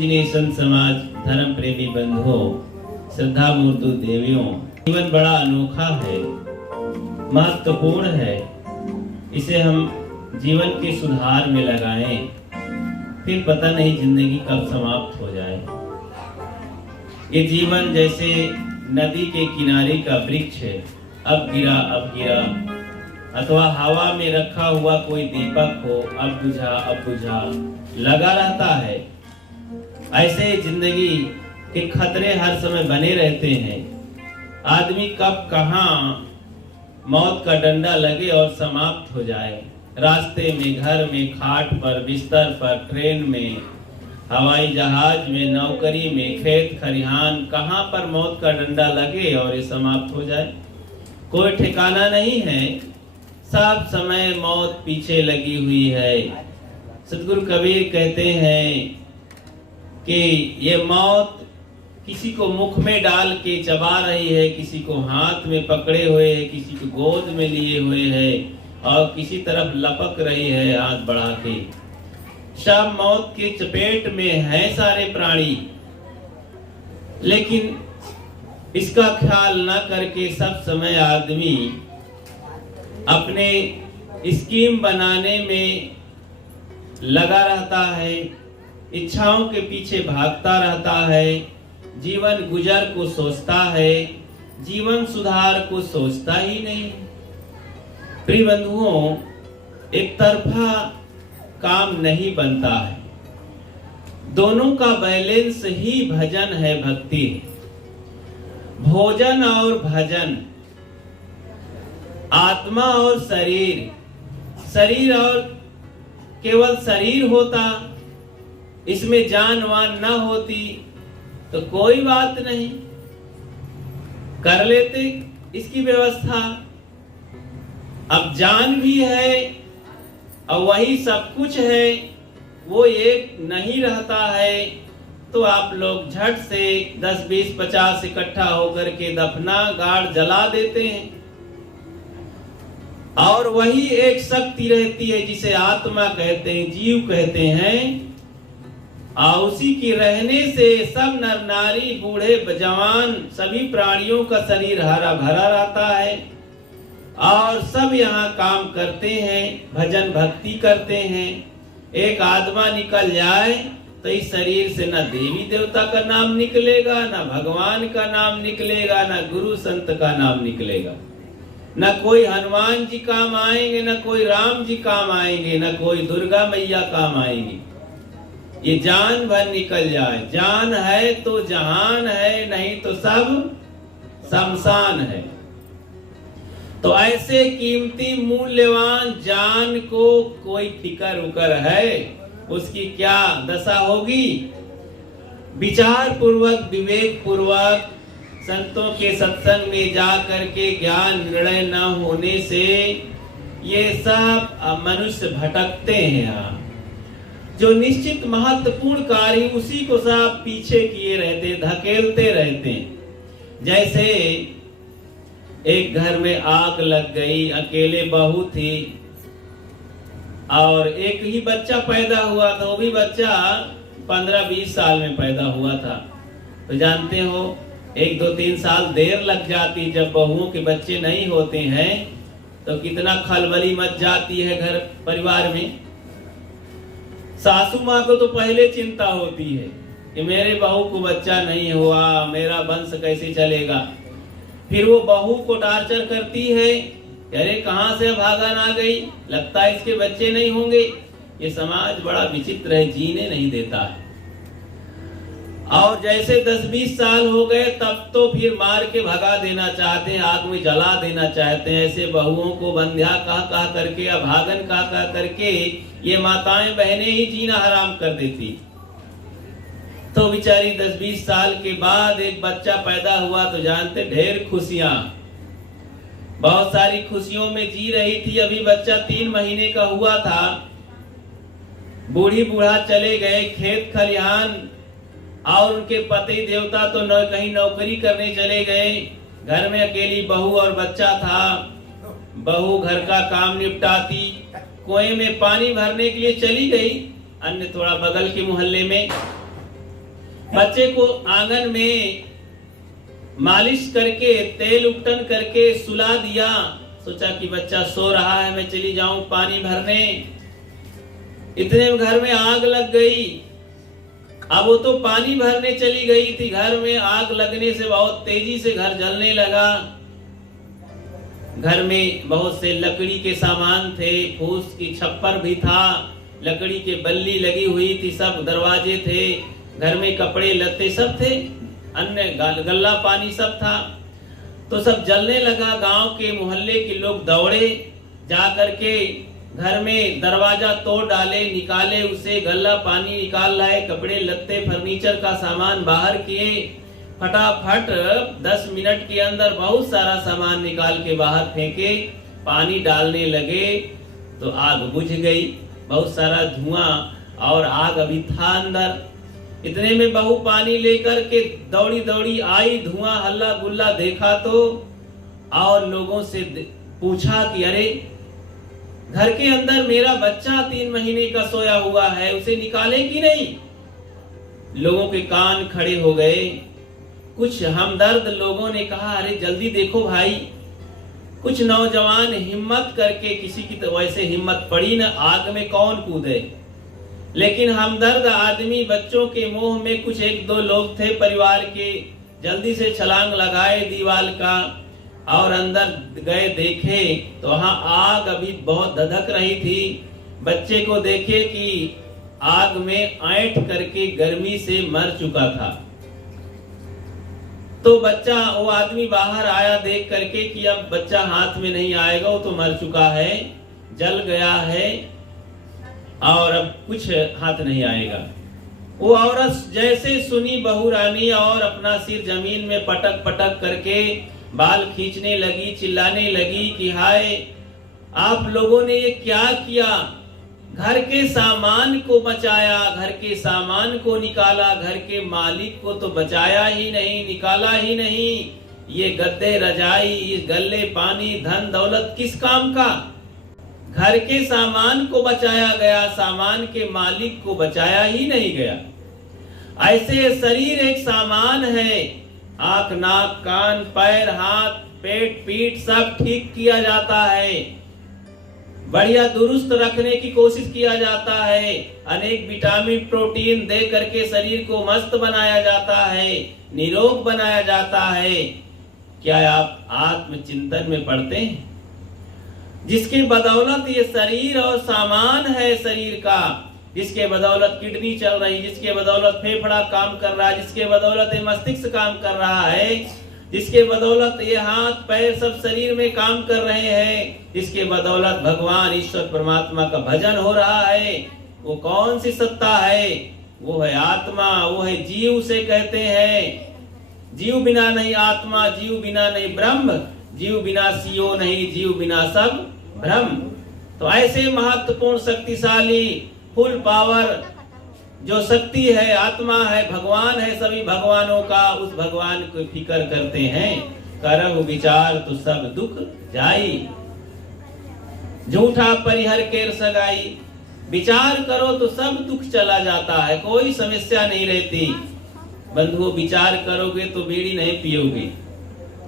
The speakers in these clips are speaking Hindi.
पूजनीय संत समाज, धर्म प्रेमी बंधुओं, श्रद्धा मूर्ति देवियों, जीवन बड़ा अनोखा है, महत्वपूर्ण है। इसे हम जीवन के सुधार में लगाएं, फिर पता नहीं जिंदगी कब समाप्त हो जाए। ये जीवन जैसे नदी के किनारे का वृक्ष है, अब गिरा अब गिरा, अथवा हवा में रखा हुआ कोई दीपक हो, अब बुझा लगा रहता है। ऐसे जिंदगी के खतरे हर समय बने रहते हैं। आदमी कब कहाँ मौत का डंडा लगे और समाप्त हो जाए। रास्ते में, घर में, खाट पर, बिस्तर पर, ट्रेन में, हवाई जहाज में, नौकरी में, खेत खरिहान, कहाँ पर मौत का डंडा लगे और ये समाप्त हो जाए, कोई ठिकाना नहीं है। सब समय मौत पीछे लगी हुई है। सतगुरु कबीर कहते हैं कि ये मौत किसी को मुख में डाल के चबा रही है, किसी को हाथ में पकड़े हुए है, किसी को गोद में लिए हुए है और किसी तरफ लपक रही है हाथ बढ़ा के। सब मौत के चपेट में है सारे प्राणी, लेकिन इसका ख्याल न करके सब समय आदमी अपने स्कीम बनाने में लगा रहता है, इच्छाओं के पीछे भागता रहता है, जीवन गुजर को सोचता है, जीवन सुधार को सोचता ही नहीं। प्रिय बंधुओं, एक तरफा काम नहीं बनता है, दोनों का बैलेंस ही भजन है, भक्ति है। भोजन और भजन, आत्मा और शरीर, शरीर और केवल शरीर होता, इसमें जान वान न होती तो कोई बात नहीं, कर लेते इसकी व्यवस्था। अब जान भी है और वही सब कुछ है, वो एक नहीं रहता है, तो आप लोग झट से 10, 20, 50 इकट्ठा होकर के दफना गाड़ जला देते हैं। और वही एक शक्ति रहती है जिसे आत्मा कहते हैं, जीव कहते हैं, और उसी की रहने से सब नर नारी, बूढ़े जवान, सभी प्राणियों का शरीर हरा भरा रहता है और सब यहाँ काम करते हैं, भजन भक्ति करते हैं। एक आत्मा निकल जाए तो इस शरीर से न देवी देवता का नाम निकलेगा, न भगवान का नाम निकलेगा, न गुरु संत का नाम निकलेगा, न कोई हनुमान जी काम आएंगे, न कोई राम जी काम आएंगे, न कोई दुर्गा मैया काम आएंगी। ये जान भर निकल जाए। जान है तो जहान है, नहीं तो सब शमशान है। तो ऐसे कीमती मूल्यवान जान को कोई फिकर उकर है, उसकी क्या दशा होगी। विचार पूर्वक, विवेक पूर्वक संतों के सत्संग में जा करके ज्ञान निर्णय न होने से ये सब मनुष्य भटकते हैं। यहाँ जो निश्चित महत्वपूर्ण कार्य उसी को सब पीछे किए रहते, धकेलते रहते। जैसे एक घर में आग लग गई, अकेले बहू थी और एक ही बच्चा पैदा हुआ था, वो भी बच्चा 15-20 साल में पैदा हुआ था। तो जानते हो 1, 2, 3 साल देर लग जाती। जब बहुओं के बच्चे नहीं होते हैं तो कितना खलबली मच जाती है घर परिवार में। सासू माँ को तो पहले चिंता होती है कि मेरे बहू को बच्चा नहीं हुआ, मेरा वंश कैसे चलेगा। फिर वो बहू को टार्चर करती है, अरे कहाँ से भागन आ गई, लगता है इसके बच्चे नहीं होंगे। ये समाज बड़ा विचित्र है, जीने नहीं देता है। और जैसे 10-20 साल हो गए तब तो फिर मार के भगा देना चाहते हैं, आग में जला देना चाहते हैं। ऐसे बहुओं को बंध्या कहा करके या भागन कहा करके ये माताएं बहनें ही जीना हराम कर देती। तो बेचारी 10-20 साल के बाद एक बच्चा पैदा हुआ तो जानते ढेर खुशियां, बहुत सारी खुशियों में जी रही थी। अभी बच्चा 3 महीने का हुआ था, बूढ़ी बूढ़ा चले गए खेत खलिहान और उनके पति देवता तो कहीं नौकरी करने चले गए। घर में अकेली बहू और बच्चा था। बहू घर का काम निपटाती, कुएं में पानी भरने के लिए चली गई, अन्य थोड़ा बगल के मोहल्ले में। बच्चे को आंगन में मालिश करके तेल उपटन करके सुला दिया। सोचा कि बच्चा सो रहा है, मैं चली जाऊं पानी भरने। इतने में घर में आग लग गई। अब वो तो पानी भरने चली गई थी, घर में आग लगने से बहुत तेजी से घर जलने लगा। घर में बहुत से लकड़ी के सामान थे, फूस की छप्पर भी था, लकड़ी के बल्ली लगी हुई थी, सब दरवाजे थे, घर में कपड़े लत्ते सब थे, अन्य गल्ला पानी सब था। तो सब जलने लगा। गांव के मोहल्ले के लोग दौड़े, जा करके घर में दरवाजा तोड़ डाले, निकाले उसे, गल्ला पानी निकाल लाए, कपड़े लत्ते फर्नीचर का सामान बाहर किए। फटाफट 10 मिनट के अंदर बहुत सारा सामान निकाल के बाहर फेंके, पानी डालने लगे तो आग बुझ गई। बहुत सारा धुआं और आग अभी था अंदर। इतने में बहू पानी लेकर के दौड़ी दौड़ी आई, धुआं हल्ला गुल्ला देखा तो, और लोगों से पूछा कि अरे घर के अंदर मेरा बच्चा 3 महीने का सोया हुआ है, उसे निकाले कि नहीं। लोगों के कान खड़े हो गए। कुछ हमदर्द लोगों ने कहा अरे जल्दी देखो भाई। कुछ नौजवान हिम्मत करके, किसी की तो वैसे हिम्मत पड़ी न, आग में कौन कूदे, लेकिन हमदर्द आदमी बच्चों के मोह में कुछ 1-2 लोग थे परिवार के, जल्दी से छलांग लगाए दीवार का और अंदर गए। देखे तो वहां आग अभी बहुत धधक रही थी। बच्चे को देखे कि आग में ऐंठ करके गर्मी से मर चुका था। तो बच्चा, वो आदमी बाहर आया देख करके कि अब बच्चा हाथ में नहीं आएगा, वो तो मर चुका है, जल गया है और अब कुछ हाथ नहीं आएगा। वो औरत जैसे सुनी बहू रानी और अपना सिर जमीन में पटक पटक करके बाल खींचने लगी, चिल्लाने लगी कि हाय आप लोगों ने ये क्या किया। घर के सामान को बचाया, घर के सामान को निकाला, घर के मालिक को तो बचाया ही नहीं, निकाला ही नहीं। ये गद्दे रजाई, इस गल्ले पानी, धन दौलत किस काम का। घर के सामान को बचाया गया, सामान के मालिक को बचाया ही नहीं गया। ऐसे शरीर एक सामान है। आंख नाक कान पैर हाथ पेट पीठ सब ठीक किया जाता है, बढ़िया दुरुस्त रखने की कोशिश किया जाता है, अनेक विटामिन प्रोटीन दे करके शरीर को मस्त बनाया जाता है, निरोग बनाया जाता है। क्या आप आत्मचिंतन में पढ़ते हैं? जिसके बदौलत ये शरीर और सामान है शरीर का, जिसके बदौलत किडनी चल रही, जिसके बदौलत फेफड़ा काम कर रहा है, जिसके बदौलत ये मस्तिष्क काम कर रहा है, जिसके बदौलत ये हाथ पैर सब शरीर में काम कर रहे हैं, जिसके बदौलत भगवान ईश्वर परमात्मा का भजन हो रहा है, वो कौन सी सत्ता है? वो है आत्मा, वो है जीव। उसे कहते हैं जीव बिना नहीं आत्मा, जीव बिना नहीं ब्रह्म, जीव बिना सियो नहीं, जीव बिना सब ब्रह्म। तो ऐसे महत्वपूर्ण शक्तिशाली फुल पावर जो शक्ति है, आत्मा है, भगवान है सभी भगवानों का, उस भगवान को फिक्र करते हैं। करहु विचार तो सब दुख जाई, झूठा परिहर केर सगाई। विचार करो तो सब दुख चला जाता है, कोई समस्या नहीं रहती। बंधुओं, विचार करोगे तो बीड़ी नहीं पियोगे,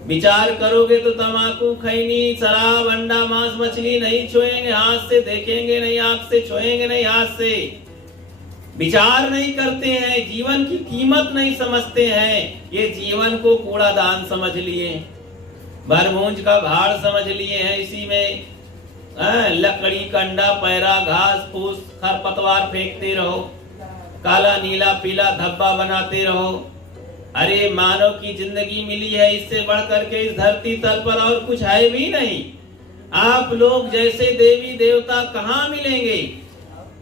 विचार करोगे तो तंबाकू खैनी शराब अंडा मांस मछली नहीं छुएंगे, हाथ से देखेंगे नहीं, आंख से छुएंगे नहीं, हाथ से। विचार नहीं करते हैं, जीवन की कीमत नहीं समझते हैं। ये जीवन को कूड़ादान समझ लिए, भरभूंज का भाड़ समझ लिए हैं। इसी में लकड़ी कंडा पैरा घास फूस खरपतवार फेंकते रहो, काला नीला पीला धब्बा बनाते रहो। अरे मानव की जिंदगी मिली है, इससे बढ़कर के इस धरती तल पर और कुछ है भी नहीं। आप लोग जैसे देवी देवता कहाँ मिलेंगे?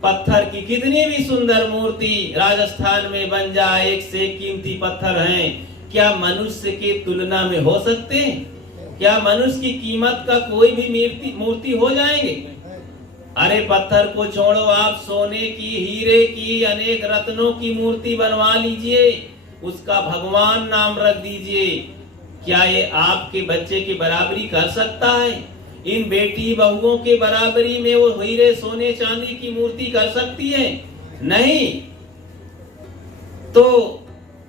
पत्थर की कितनी भी सुंदर मूर्ति राजस्थान में बन जाए, एक से कीमती पत्थर हैं, क्या मनुष्य की तुलना में हो सकते हैं? क्या मनुष्य की कीमत का कोई भी मूर्ति हो जाएंगे? अरे पत्थर को छोड़ो, आप सोने की हीरे की अनेक रत्नों की मूर्ति बनवा लीजिए, उसका भगवान नाम रख दीजिए। क्या ये आपके बच्चे की बराबरी कर सकता है? इन बेटी बहुओं के बराबरी में वो हीरे सोने चांदी की मूर्ति कर सकती है? नहीं। तो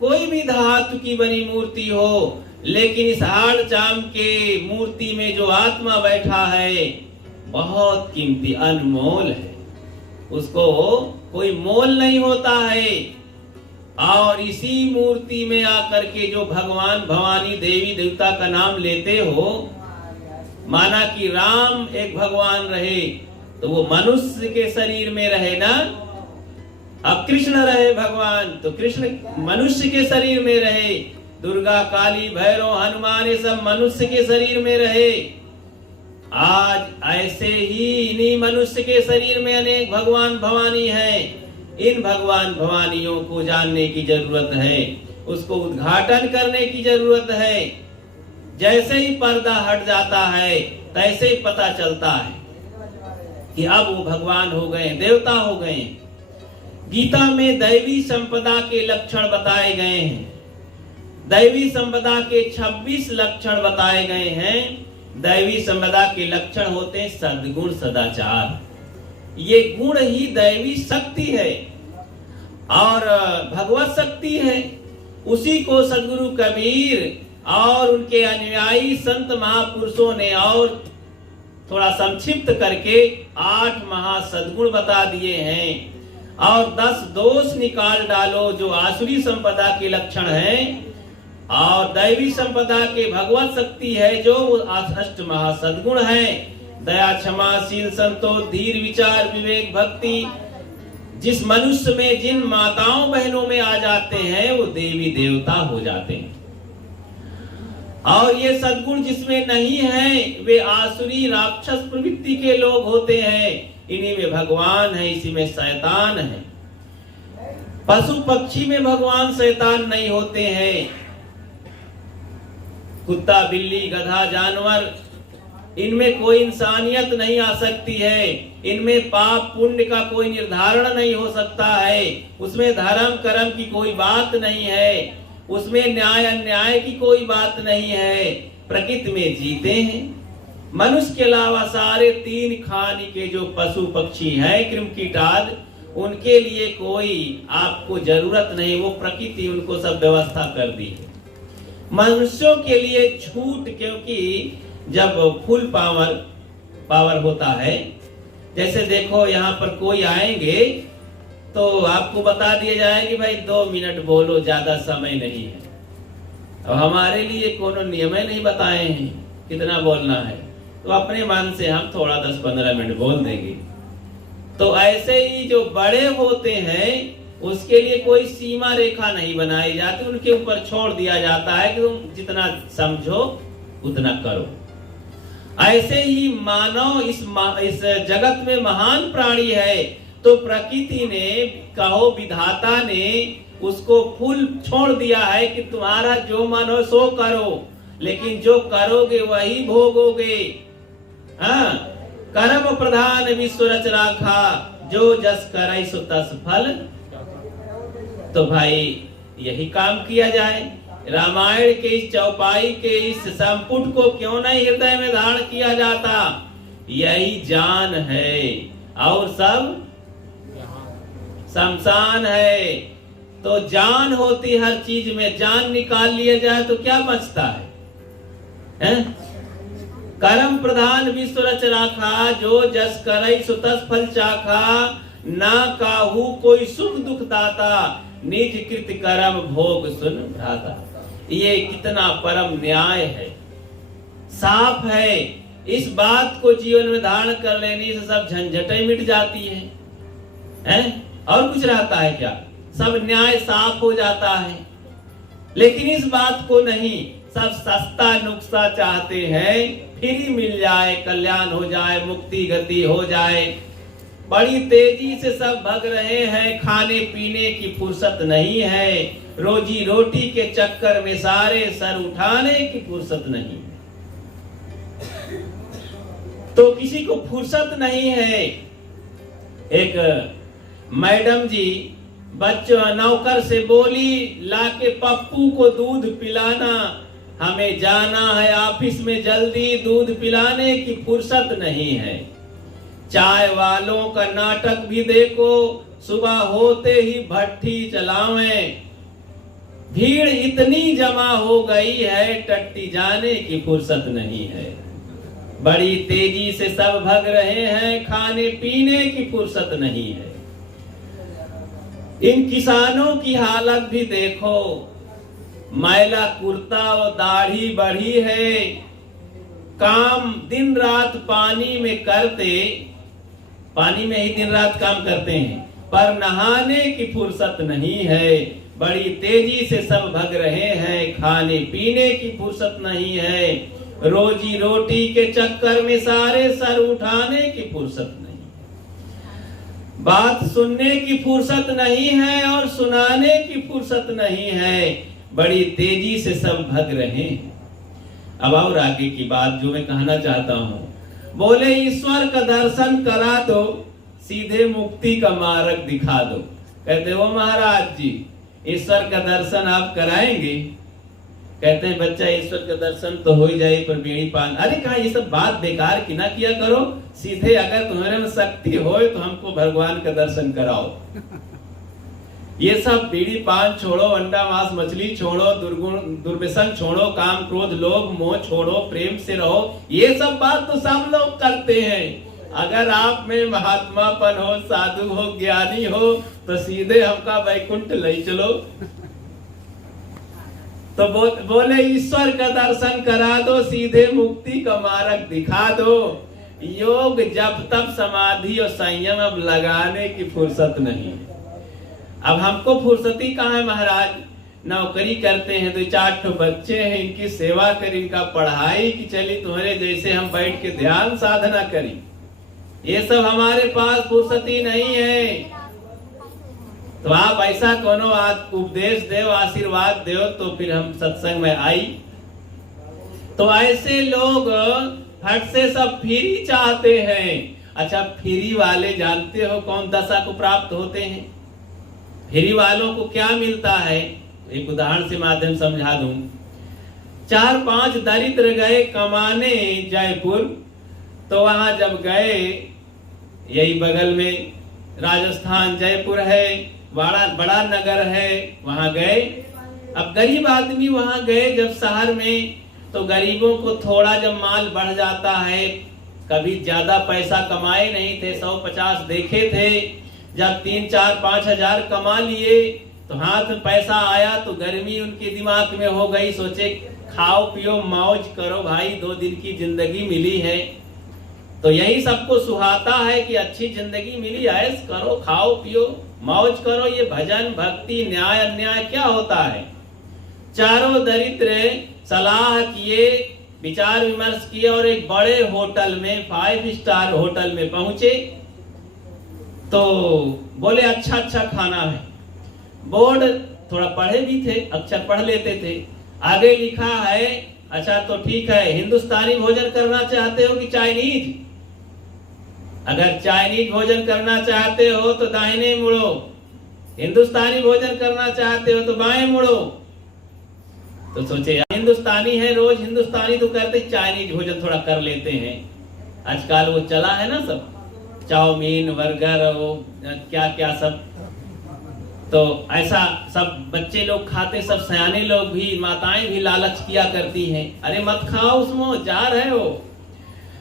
कोई भी धातु की बनी मूर्ति हो, लेकिन इस हाड़ चाम के मूर्ति में जो आत्मा बैठा है बहुत कीमती, अनमोल है, उसको कोई मोल नहीं होता है। और इसी मूर्ति में आकर के जो भगवान भवानी देवी देवता का नाम लेते हो, माना कि राम एक भगवान रहे तो वो मनुष्य के शरीर में रहे ना, अब कृष्ण रहे भगवान तो कृष्ण मनुष्य के शरीर में रहे, दुर्गा काली भैरव हनुमान ये सब मनुष्य के शरीर में रहे। आज ऐसे ही इन्हीं मनुष्य के शरीर में अनेक भगवान भवानी हैं। इन भगवान भवानियों को जानने की जरूरत है, उसको उद्घाटन करने की जरूरत है। जैसे ही पर्दा हट जाता है तैसे ही पता चलता है कि अब वो भगवान हो गए, देवता हो गए। गीता में दैवी संपदा के लक्षण बताए गए हैं। दैवी संपदा के 26 लक्षण बताए गए हैं। दैवी संपदा के लक्षण होते हैं सद्गुण सदाचार, ये गुण ही दैवी शक्ति है और भगवत शक्ति है। उसी को सद्गुरु कबीर और उनके अनुयायी संत महापुरुषों ने और थोड़ा संक्षिप्त करके 8 महासद्गुण बता दिए हैं और 10 दोष निकाल डालो जो आसुरी संपदा के लक्षण हैं और दैवी संपदा के भगवत शक्ति है जो 8 महासद्गुण है। दया क्षमा शील संतोष धीर विचार विवेक भक्ति जिस मनुष्य में जिन माताओं बहनों में आ जाते हैं वो देवी देवता हो जाते हैं। और ये सद्गुण जिसमें नहीं है वे आसुरी राक्षस प्रवृत्ति के लोग होते हैं। इन्हीं में भगवान है, इसी में शैतान है। पशु पक्षी में भगवान शैतान नहीं होते हैं। कुत्ता बिल्ली गधा जानवर इनमें कोई इंसानियत नहीं आ सकती है। इनमें पाप पुण्य का कोई निर्धारण नहीं हो सकता है। उसमें धर्म कर्म की कोई बात नहीं है। उसमें न्याय अन्याय की कोई बात नहीं है। प्रकृति में जीते हैं। मनुष्य के अलावा सारे 3 खानी के जो पशु पक्षी हैं कृमकीटाद, उनके लिए कोई आपको जरूरत नहीं, वो प्रकृति उनको सब व्यवस्था कर दी है। मनुष्यों के लिए छूट, क्योंकि जब फुल पावर होता है, जैसे देखो यहाँ पर कोई आएंगे तो आपको बता दिया जाए कि भाई 2 मिनट बोलो, ज्यादा समय नहीं है। अब हमारे लिए कोनो नियम नहीं बताए हैं कितना बोलना है, तो अपने मन से हम थोड़ा 10-15 मिनट बोल देंगे। तो ऐसे ही जो बड़े होते हैं उसके लिए कोई सीमा रेखा नहीं बनाई जाती, उनके ऊपर छोड़ दिया जाता है कि तुम जितना समझो उतना करो। ऐसे ही मानव इस जगत में महान प्राणी है, तो प्रकृति ने कहो विधाता ने उसको फुल छोड़ दिया है कि तुम्हारा जो मन हो सो करो, लेकिन जो करोगे वही भोगोगे। हाँ, कर्म प्रधान विश्व रच राखा, जो जस करे सो तस फल। तो भाई यही काम किया जाए। रामायण के इस चौपाई के इस संपुट को क्यों नहीं हृदय में धारण किया जाता? यही जान है और सब शमशान है। तो जान होती हर चीज में, जान निकाल लिया जाए तो क्या बचता है? कर्म प्रधान विश्व रच राखा, जो जस करई सो तस फल चाखा, ना काहू कोई सुख दुख दाता, निज कृत कर्म भोग सुन भ्राता। ये कितना परम न्याय है, साफ है। इस बात को जीवन में धारण कर लेने से सब झंझटें मिट जाती हैं? और कुछ रहता है क्या? सब न्याय साफ हो जाता है। लेकिन इस बात को नहीं, सब सस्ता नुस्खा चाहते हैं, फ्री मिल जाए, कल्याण हो जाए, मुक्ति गति हो जाए। बड़ी तेजी से सब भग रहे हैं, खाने पीने की फुर्सत नहीं है, रोजी रोटी के चक्कर में सारे सर उठाने की फुर्सत नहीं। तो किसी को फुर्सत नहीं है। एक मैडम जी बच्चों नौकर से बोली, लाके पप्पू को दूध पिलाना, हमें जाना है ऑफिस में, जल्दी दूध पिलाने की फुर्सत नहीं है। चाय वालों का नाटक भी देखो, सुबह होते ही भट्टी चलावें, भीड़ इतनी जमा हो गई है, टट्टी जाने की फुर्सत नहीं है। बड़ी तेजी से सब भग रहे हैं, खाने पीने की फुर्सत नहीं है। इन किसानों की हालत भी देखो, मैला कुर्ता और दाढ़ी बढ़ी है, काम दिन रात पानी में करते, पानी में ही दिन रात काम करते हैं, पर नहाने की फुर्सत नहीं है। बड़ी तेजी से सब भग रहे हैं, खाने पीने की फुर्सत नहीं है। रोजी रोटी के चक्कर में सारे सर उठाने की फुर्सत नहीं, बात सुनने की फुर्सत नहीं है और सुनाने की फुर्सत नहीं है। बड़ी तेजी से सब भग रहे हैं। अब और आगे की बात जो मैं कहना चाहता हूं, बोले ईश्वर का दर्शन करा दो, सीधे मुक्ति का मार्ग दिखा दो। कहते हो महाराज जी ईश्वर का दर्शन आप कराएंगे? कहते हैं बच्चा ईश्वर का दर्शन तो हो ही जाए पर बीड़ी पान। अरे कहा ये सब बात बेकार की ना किया करो, सीधे अगर तुम्हारे में शक्ति हो तो हमको भगवान का दर्शन कराओ। ये सब बीड़ी पान छोड़ो, अंडा मांस मछली छोड़ो, दुर्गुण दुर्व्यसन छोड़ो, काम क्रोध लोभ मोह छोड़ो, प्रेम से रहो। ये सब बात तो सब लोग करते हैं। अगर आप में महात्मापन हो, साधु हो, ज्ञानी हो तो सीधे हमका वैकुंठ ले चलो। तो बोले ईश्वर का दर्शन करा दो, सीधे मुक्ति का मार्ग दिखा दो। योग जब तब समाधि और संयम अब लगाने की फुर्सत नहीं। अब हमको फुर्सती कहाँ है महाराज? नौकरी करते हैं, 2-4 बच्चे हैं, इनकी सेवा करी, इनका पढ़ाई की चली, तुम्हारे जैसे हम बैठ के ध्यान साधना करी। ये सब हमारे पास फुर्सती नहीं है। तो आप ऐसा कोनो उपदेश दो, आशीर्वाद दो तो फिर हम सत्संग में आई। तो ऐसे लोग हट से सब फ्री चाहते हैं। अच्छा फ्री वाले जानते हो कौन दशा को प्राप्त होते हैं? फ्री वालों को क्या मिलता है? एक उदाहरण से माध्यम समझा दूं। 4-5 दरिद्र गए कमाने जयपुर, तो वहां जब गए, यही बगल में राजस्थान जयपुर है, बड़ा नगर है, वहां गए। अब गरीब आदमी वहां गए जब शहर में, तो गरीबों को थोड़ा जब माल बढ़ जाता है, कभी ज्यादा पैसा कमाए नहीं थे, 100-50 देखे थे, जब 3-4-5 हजार कमा लिए तो हाथ में पैसा आया तो गर्मी उनके दिमाग में हो गई। सोचे खाओ पियो मौज करो भाई, 2 दिन की जिंदगी मिली है। तो यही सबको सुहाता है कि अच्छी जिंदगी मिली, ऐश करो, खाओ पियो मौज करो। ये भजन भक्ति न्याय अन्याय क्या होता है? चारों दरिद्र सलाह किए, विचार विमर्श किए और एक बड़े होटल में, 5 स्टार होटल में पहुंचे। तो बोले अच्छा खाना है। बोर्ड थोड़ा पढ़े भी थे, अक्षर पढ़ लेते थे। आगे लिखा है, अच्छा तो ठीक है, हिंदुस्तानी भोजन करना चाहते हो कि चाइनीज? अगर चाइनीज भोजन करना चाहते हो तो दाहिने मुड़ो, हिंदुस्तानी भोजन करना चाहते हो तो बाएं मुड़ो। तो सोचे हिंदुस्तानी है, रोज हिंदुस्तानी तो करते, चाइनीज भोजन थोड़ा कर लेते हैं। आजकल वो चला है ना सब, चाउमीन बर्गर वो क्या क्या सब। तो ऐसा सब बच्चे लोग खाते, सब सयाने लोग भी, माताएं भी लालच किया करती हैं, अरे मत खाओ, उसमें जार है वो,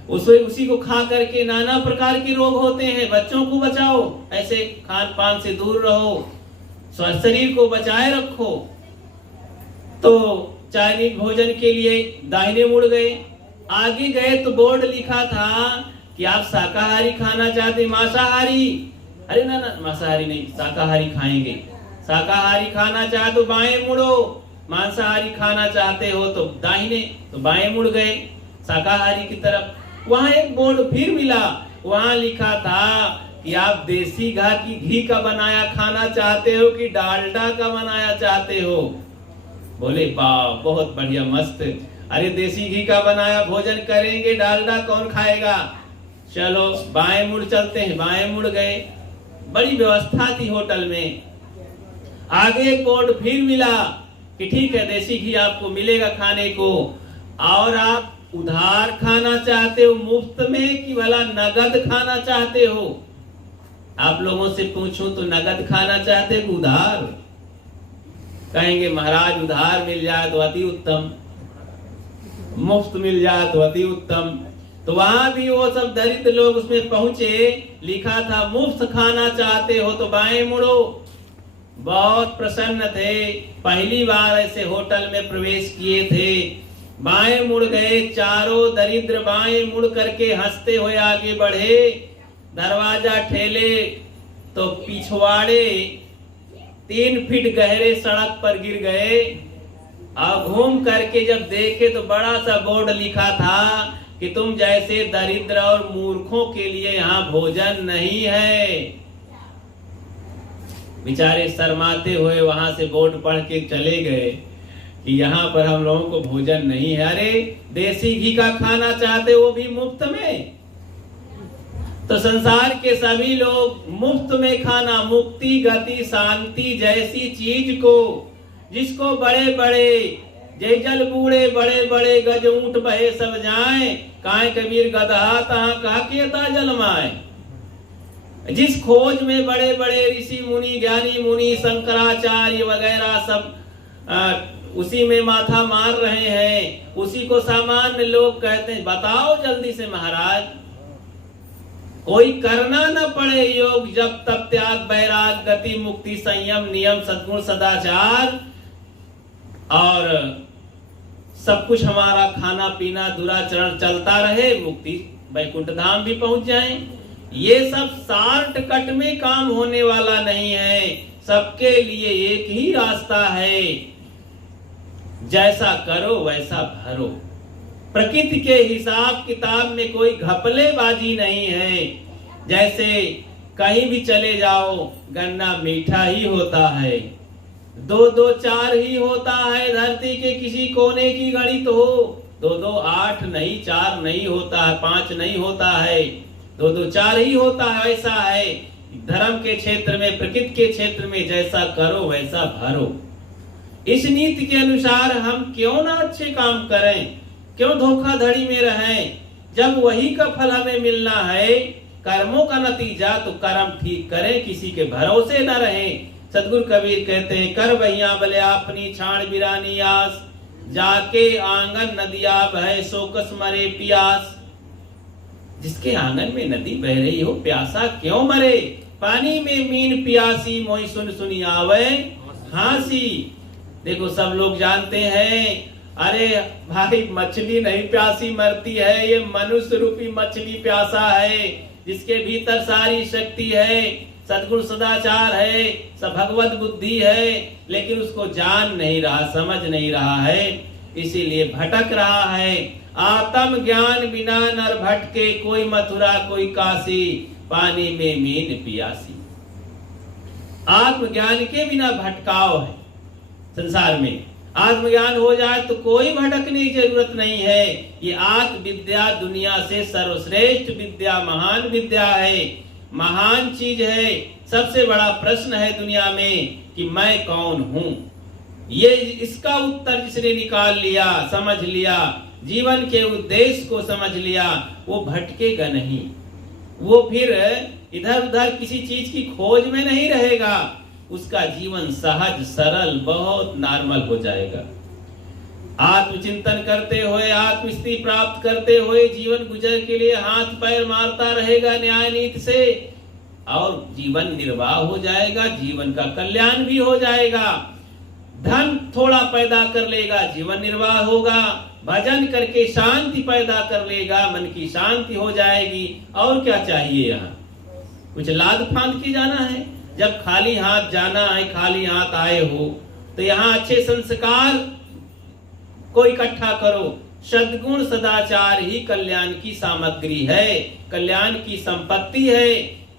उसी को खा करके नाना प्रकार के रोग होते हैं। बच्चों को बचाओ, ऐसे खान पान से दूर रहो, स्वस्थ शरीर को बचाए रखो। तो चाइनीज भोजन के लिए दाहिने मुड़ गए। आगे गए तो बोर्ड लिखा था कि आप शाकाहारी खाना चाहते, मांसाहारी? अरे ना मांसाहारी नहीं, शाकाहारी खाएंगे। शाकाहारी खाना चाहे तो बाएं मुड़ो, मांसाहारी खाना चाहते हो तो दाहिने, तो बाएं मुड़ गए शाकाहारी की तरफ। वहां एक बोर्ड फिर मिला, वहां लिखा था कि आप देसी घी का बनाया खाना चाहते हो कि डालडा का बनाया चाहते हो? बोले वाह बहुत बढ़िया मस्त, अरे देसी घी का बनाया भोजन करेंगे, डालडा कौन खाएगा? चलो बाएं मुड़ चलते हैं। बाएं मुड़ गए, बड़ी व्यवस्था थी होटल में। आगे एक बोर्ड फिर मिला कि ठीक है देसी घी आपको मिलेगा खाने को, और आप उधार खाना चाहते हो मुफ्त में कि भला नगद खाना चाहते हो? आप लोगों से पूछूं तो नगद खाना चाहते हो उधार? कहेंगे महाराज उधार मिल जाए तो अति उत्तम, मुफ्त मिल जाए तो अति उत्तम। तो वहां भी वो सब दरिद्र लोग उसमें पहुंचे, लिखा था मुफ्त खाना चाहते हो तो बाएं मुड़ो। बहुत प्रसन्न थे, पहली बार ऐसे होटल में प्रवेश किए थे, बाएं मुड़ गए। चारों दरिद्र बाएं मुड़ करके हंसते हुए आगे बढ़े, दरवाजा ठेले तो पिछवाड़े 3 फीट गहरे सड़क पर गिर गए। और घूम करके जब देखे तो बड़ा सा बोर्ड लिखा था कि तुम जैसे दरिद्र और मूर्खों के लिए यहाँ भोजन नहीं है। बेचारे शर्माते हुए वहां से बोर्ड पढ़ के चले गए कि यहाँ पर हम लोगों को भोजन नहीं है। अरे देसी घी का खाना चाहते, वो भी मुफ्त में। तो संसार के सभी लोग मुफ्त में खाना, मुक्ति, गति, शांति जैसी चीज को, जिसको बड़े बड़े जय जल बूढ़े बड़े बड़े गज ऊंट बहे सब जाए, काहे कबीर गदहा तहाँ कहा केता जलमाए। जिस खोज में बड़े बड़े ऋषि मुनि, ज्ञानी मुनि, शंकराचार्य वगैरह सब उसी में माथा मार रहे हैं, उसी को सामान्य लोग कहते हैं बताओ जल्दी से महाराज। कोई करना न पड़े योग, जब तब त्याग, बैराग, गति, मुक्ति, संयम, नियम, सद्गुण, सदाचार, और सब कुछ हमारा खाना पीना दुराचरण चलता रहे, मुक्ति वैकुंठ धाम भी पहुंच जाएं। ये सब शॉर्टकट में काम होने वाला नहीं है। सबके लिए एक ही रास्ता है, जैसा करो वैसा भरो। प्रकृति के हिसाब किताब में कोई घपलेबाजी नहीं है। जैसे कहीं भी चले जाओ, गन्ना मीठा ही होता है, 2-2 4 ही होता है। धरती के किसी कोने की गणित हो, 2-2 8 नहीं, 4 नहीं होता है, 5 नहीं होता है, 2-2 4 ही होता है। ऐसा है धर्म के क्षेत्र में, प्रकृति के क्षेत्र में, जैसा करो वैसा भरो। इस नीति के अनुसार हम क्यों ना अच्छे काम करें, क्यों धोखाधड़ी में रहें, जब वही का फल हमें मिलना है। कर्मों का नतीजा तो कर्म ठीक करें, किसी के भरोसे न रहें। सदगुरु कबीर कहते हैं कर बहिया बले अपनी छाण बिरानी आस, जाके आंगन नदिया बहे सोकस मरे प्यास। जिसके आंगन में नदी बह रही हो, प्यासा क्यों मरे। पानी में मीन प्यासी, मोहि सुन सुनी आवे हासी। देखो सब लोग जानते हैं, अरे भाई मछली नहीं प्यासी मरती है, ये मनुष्य रूपी मछली प्यासा है, जिसके भीतर सारी शक्ति है, सद्गुण सदाचार है, सब भगवत बुद्धि है, लेकिन उसको जान नहीं रहा, समझ नहीं रहा है, इसीलिए भटक रहा है। आत्म ज्ञान बिना नर भटके, कोई मथुरा कोई काशी, पानी में मीन पियासी। आत्मज्ञान के बिना भटकाव है संसार में। आत्मज्ञान हो जाए तो कोई भटकने की जरूरत नहीं है। ये आत्म विद्या दुनिया से सर्वश्रेष्ठ विद्या, महान विद्या है, महान चीज है। सबसे बड़ा प्रश्न है दुनिया में कि मैं कौन हूं। ये इसका उत्तर जिसने निकाल लिया, समझ लिया, जीवन के उद्देश्य को समझ लिया, वो भटकेगा नहीं, वो फिर इधर उधर किसी चीज की खोज में नहीं रहेगा। उसका जीवन सहज सरल बहुत नॉर्मल हो जाएगा। आत्मचिंतन करते हुए, आत्मस्थिति प्राप्त करते हुए जीवन गुजर के लिए हाथ पैर मारता रहेगा न्याय नीति से, और जीवन निर्वाह हो जाएगा, जीवन का कल्याण भी हो जाएगा। धन थोड़ा पैदा कर लेगा, जीवन निर्वाह होगा। भजन करके शांति पैदा कर लेगा, मन की शांति हो जाएगी। और क्या चाहिए यहाँ? कुछ लाद फांद के जाना है? जब खाली हाथ जाना है, खाली हाथ आए हो, तो यहाँ अच्छे संस्कार को इकट्ठा करो। सद्गुण सदाचार ही कल्याण की सामग्री है, कल्याण की संपत्ति है।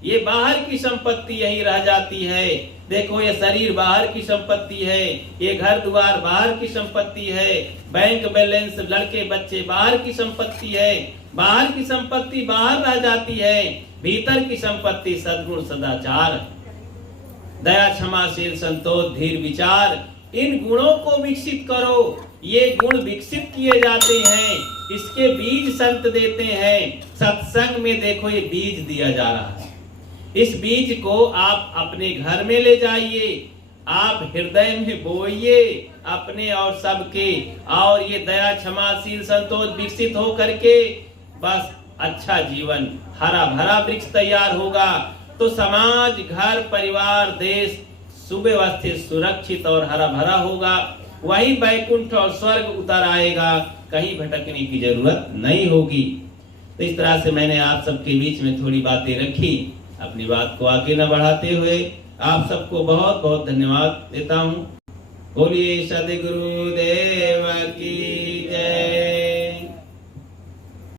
ये बाहर की संपत्ति यही रह जाती है। देखो ये शरीर बाहर की संपत्ति है, ये घर द्वार बाहर की संपत्ति है, बैंक बैलेंस लड़के बच्चे बाहर की संपत्ति है। बाहर की संपत्ति बाहर रह जाती है, भीतर की संपत्ति सद्गुण सदाचार, दया क्षमाशील संतोष धीर विचार, इन गुणों को विकसित करो। ये गुण विकसित किए जाते हैं, इसके बीज संत देते हैं। सत्संग में देखो ये बीज दिया जा रहा है। इस बीज को आप अपने घर में ले जाइए, आप हृदय में बोइए अपने और सबके, और ये दया क्षमाशील संतोष विकसित हो करके बस अच्छा जीवन हरा भरा वृक्ष तैयार होगा, तो समाज, घर, परिवार, देश सुव्यवस्थित, सुरक्षित और हरा भरा होगा। वही वैकुंठ और स्वर्ग उतर आएगा, कहीं भटकने की जरूरत नहीं होगी। तो इस तरह से मैंने आप सबके बीच में थोड़ी बातें रखी। अपनी बात को आगे न बढ़ाते हुए आप सबको बहुत बहुत धन्यवाद देता हूँ। बोलिए सद्गुरुदेव की